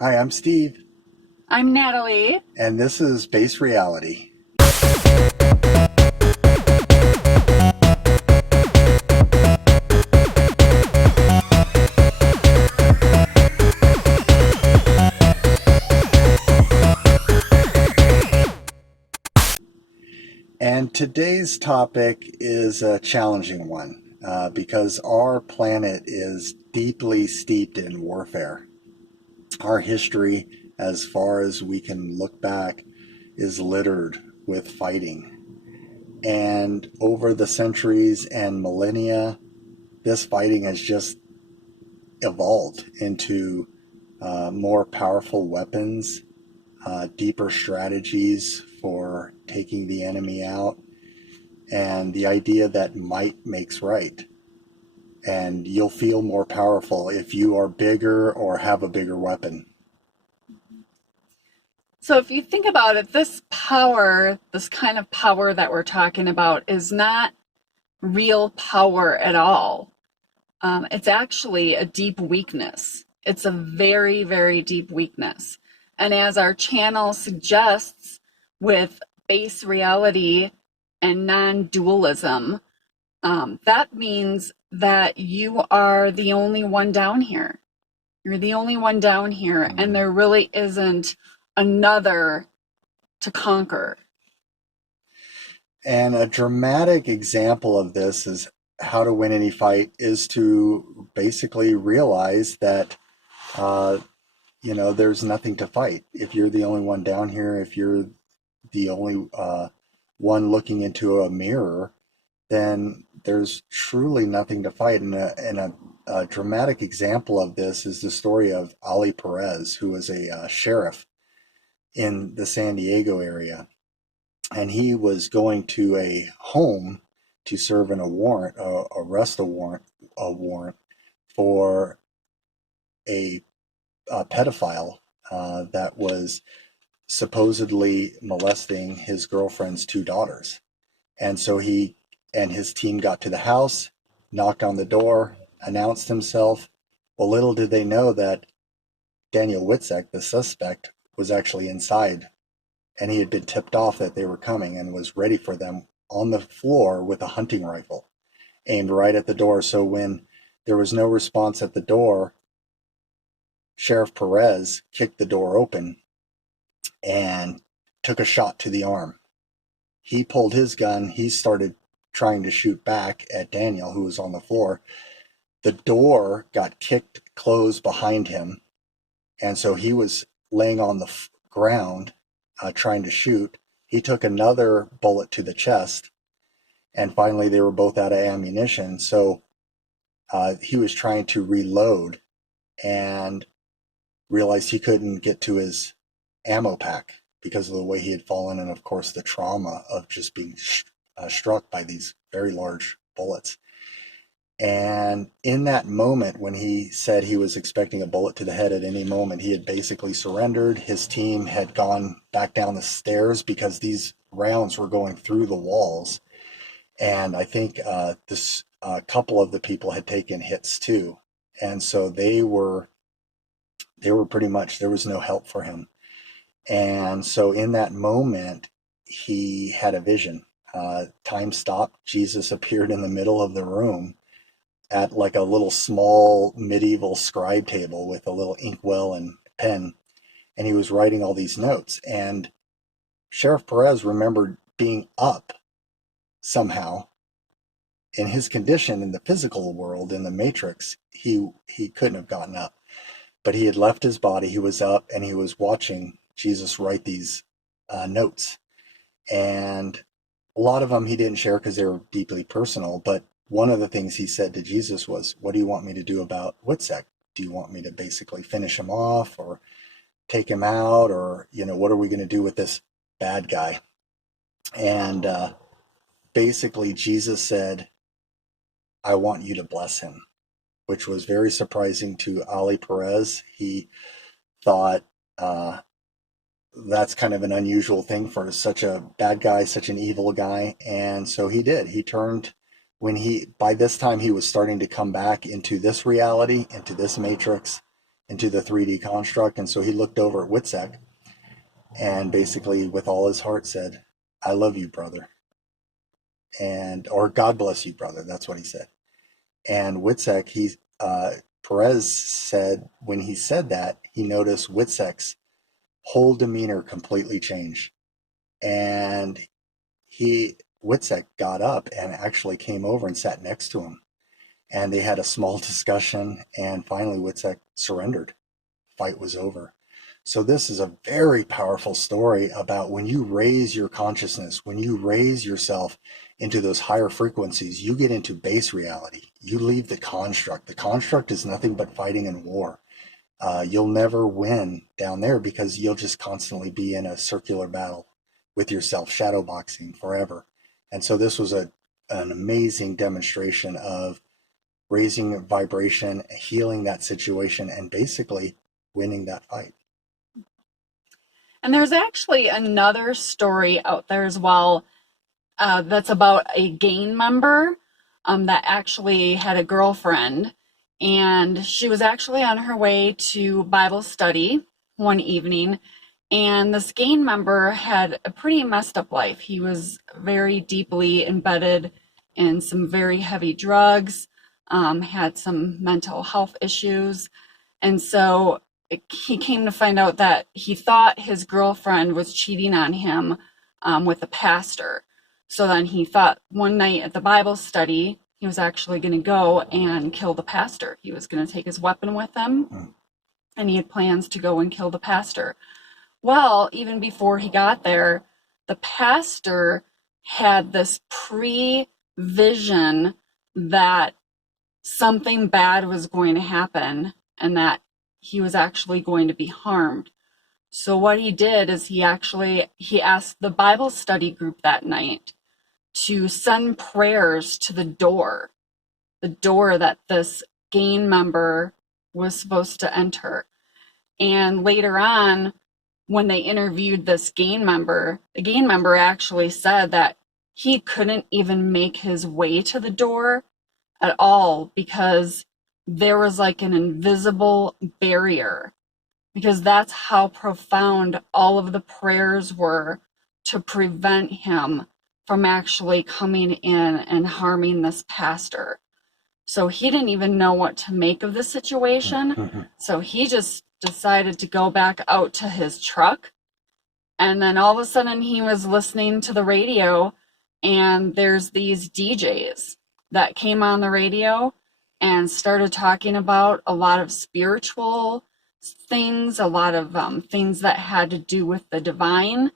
Hi, I'm Steve, I'm Natalie. and this is Base Reality. And today's topic is a challenging one because our planet is deeply steeped in warfare. Our history, as far as we can look back, is littered with fighting. And over the centuries and millennia, this fighting has just evolved into more powerful weapons, deeper strategies for taking the enemy out, and the idea that might makes right. And you'll feel more powerful if you are bigger or have a bigger weapon. So, if you think about it, this power, this kind of power that we're talking about, is not real power at all. It's actually a deep weakness. It's a very, very deep weakness. And as our channel suggests, with base reality and non dualism, that means that you are the only one down here. You're the only one down here, and there really isn't another to conquer. And a dramatic example of this is how to win any fight is to basically realize that uh, there's nothing to fight. If you're the only one down here, if you're the only one looking into a mirror, then there's truly nothing to fight. And a dramatic example of this is the story of Ali Perez, who was a sheriff in the San Diego area. And he was going to a home to serve in a warrant, a warrant for a, a pedophile that was supposedly molesting his girlfriend's two daughters. And so he and his team got to the house, knocked on the door, announced himself. Well, little did they know that Daniel Witzek, the suspect, was actually inside, and he had been tipped off that they were coming and was ready for them on the floor with a hunting rifle aimed right at the door. So when there was no response at the door, Sheriff Perez kicked the door open and took a shot to the arm. He pulled his gun. He started trying to shoot back at Daniel, who was on the floor. The door got kicked closed behind him, and so he was laying on the ground trying to shoot. He took another bullet to the chest, and finally they were both out of ammunition. So he was trying to reload and realized he couldn't get to his ammo pack because of the way he had fallen, and of course the trauma of just being struck by these very large bullets. And in that moment, when he said he was expecting a bullet to the head at any moment, he had basically surrendered. His team had gone back down the stairs because these rounds were going through the walls. And I think this couple of the people had taken hits too. And so they were pretty much, there was no help for him. And so in that moment, he had a vision. Time stopped. Jesus appeared in the middle of the room at like a little small medieval scribe table with a little inkwell and pen, and he was writing all these notes. And Sheriff Perez remembered being up somehow. In his condition in the physical world, in the matrix, he couldn't have gotten up, but he had left his body. He was up and he was watching Jesus write these notes. And a lot of them he didn't share because they were deeply personal, but one of the things he said to Jesus was, what do you want me to do about Witzek? Do you want me to basically finish him off or take him out? Or, what are we going to do with this bad guy? And basically Jesus said, I want you to bless him, which was very surprising to Ali Perez. He thought that's kind of an unusual thing for such a bad guy, such an evil guy. And so he did. He turned by this time he was starting to come back into this reality, into this matrix. into the 3D construct. And so he looked over at Witzek and basically, with all his heart, said, "I love you, brother," and or "God bless you, brother." That's what he said. And Witzek, Perez said when he said that, he noticed Witzek's whole demeanor completely change, and Witzek got up and actually came over and sat next to him, and they had a small discussion, and finally Witzek surrendered. Fight was over. So this is a very powerful story about when you raise your consciousness, when you raise yourself into those higher frequencies, you get into base reality. You leave the construct. The construct is nothing but fighting and war. You'll never win down there because you'll just constantly be in a circular battle with yourself, shadow boxing forever. And so this was an amazing demonstration of raising vibration, healing that situation, and basically winning that fight. And there's actually another story out there as well that's about a gang member that actually had a girlfriend, and she was actually on her way to Bible study one evening, and this gang member had a pretty messed up life. He was very deeply embedded in some very heavy drugs, had some mental health issues, and so he came to find out that he thought his girlfriend was cheating on him with the pastor. So then he thought one night at the Bible study, he was actually going to go and kill the pastor. He was going to take his weapon with him, and he had plans to go and kill the pastor. Well, even before he got there, the pastor had this pre-vision that something bad was going to happen and that he was actually going to be harmed. So what he did is he asked the Bible study group that night to send prayers to the door that this gang member was supposed to enter. And later on, when they interviewed this gang member, the gang member actually said that he couldn't even make his way to the door at all because there was like an invisible barrier, because that's how profound all of the prayers were to prevent him from actually coming in and harming this pastor. So he didn't even know what to make of the situation. So he just decided to go back out to his truck. And then all of a sudden he was listening to the radio, and there's these DJs that came on the radio and started talking about a lot of spiritual things, a lot of things that had to do with the divine.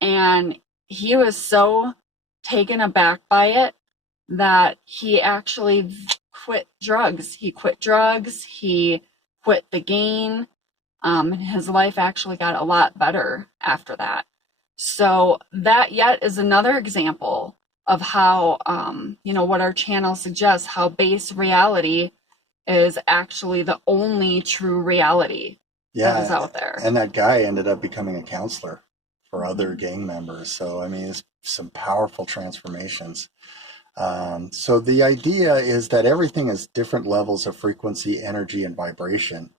And he was so taken aback by it that he actually quit drugs. He quit drugs. He quit the gang. His life actually got a lot better after that. So that yet is another example of how, what our channel suggests, how base reality is actually the only true reality that is out there. And that guy ended up becoming a counselor for other gang members. So, I mean, it's some powerful transformations. So the idea is that everything is different levels of frequency, energy, and vibration,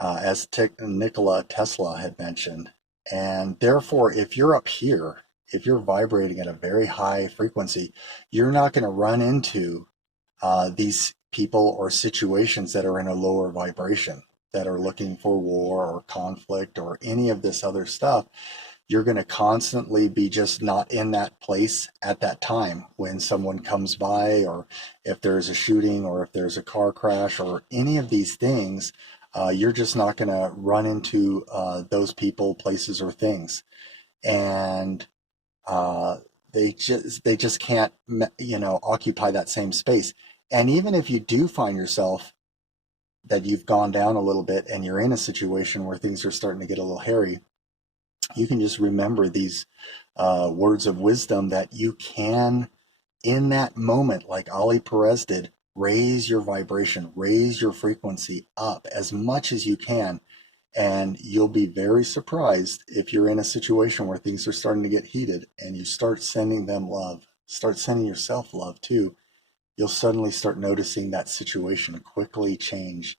as Nikola Tesla had mentioned. And therefore, if you're up here, if you're vibrating at a very high frequency, you're not going to run into these people or situations that are in a lower vibration, that are looking for war or conflict or any of this other stuff. You're going to constantly be just not in that place at that time when someone comes by, or if there's a shooting, or if there's a car crash, or any of these things. You're just not going to run into those people, places, or things, and they just can't, occupy that same space. And even if you do find yourself that you've gone down a little bit and you're in a situation where things are starting to get a little hairy, you can just remember these words of wisdom that you can, in that moment, like Ali Perez did, raise your vibration, raise your frequency up as much as you can. And you'll be very surprised if you're in a situation where things are starting to get heated and you start sending them love, start sending yourself love too. You'll suddenly start noticing that situation quickly change.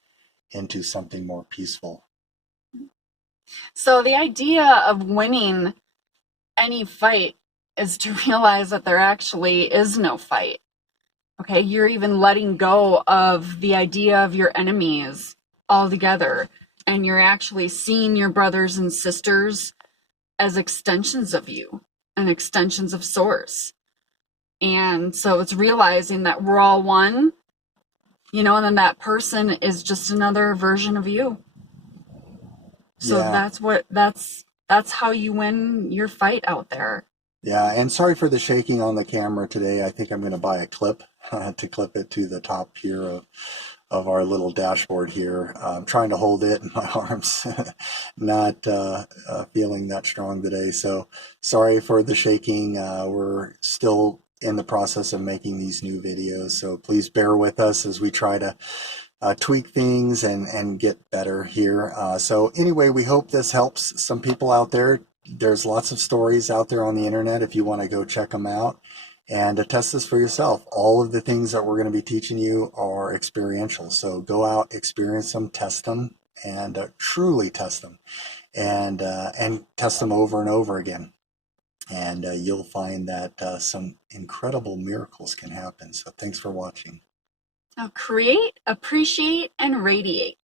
into something more peaceful. So the idea of winning any fight is to realize that there actually is no fight. Okay, you're even letting go of the idea of your enemies altogether, and you're actually seeing your brothers and sisters as extensions of you and extensions of source. And so it's realizing that we're all one, and then that person is just another version of you. So Yeah. that's how you win your fight out there. Yeah, and sorry for the shaking on the camera today. I think I'm going to buy a clip to clip it to the top here of our little dashboard here. I'm trying to hold it in my arms, not feeling that strong today. So sorry for the shaking. We're still in the process of making these new videos, so please bear with us as we try to tweak things and get better here. So anyway, we hope this helps some people out there. There's lots of stories out there on the internet if you want to go check them out and test this for yourself. All of the things that we're going to be teaching you are experiential. So go out, experience them, test them, and truly test them, and test them over and over again. And you'll find that some incredible miracles can happen. So thanks for watching. Now create, appreciate, and radiate.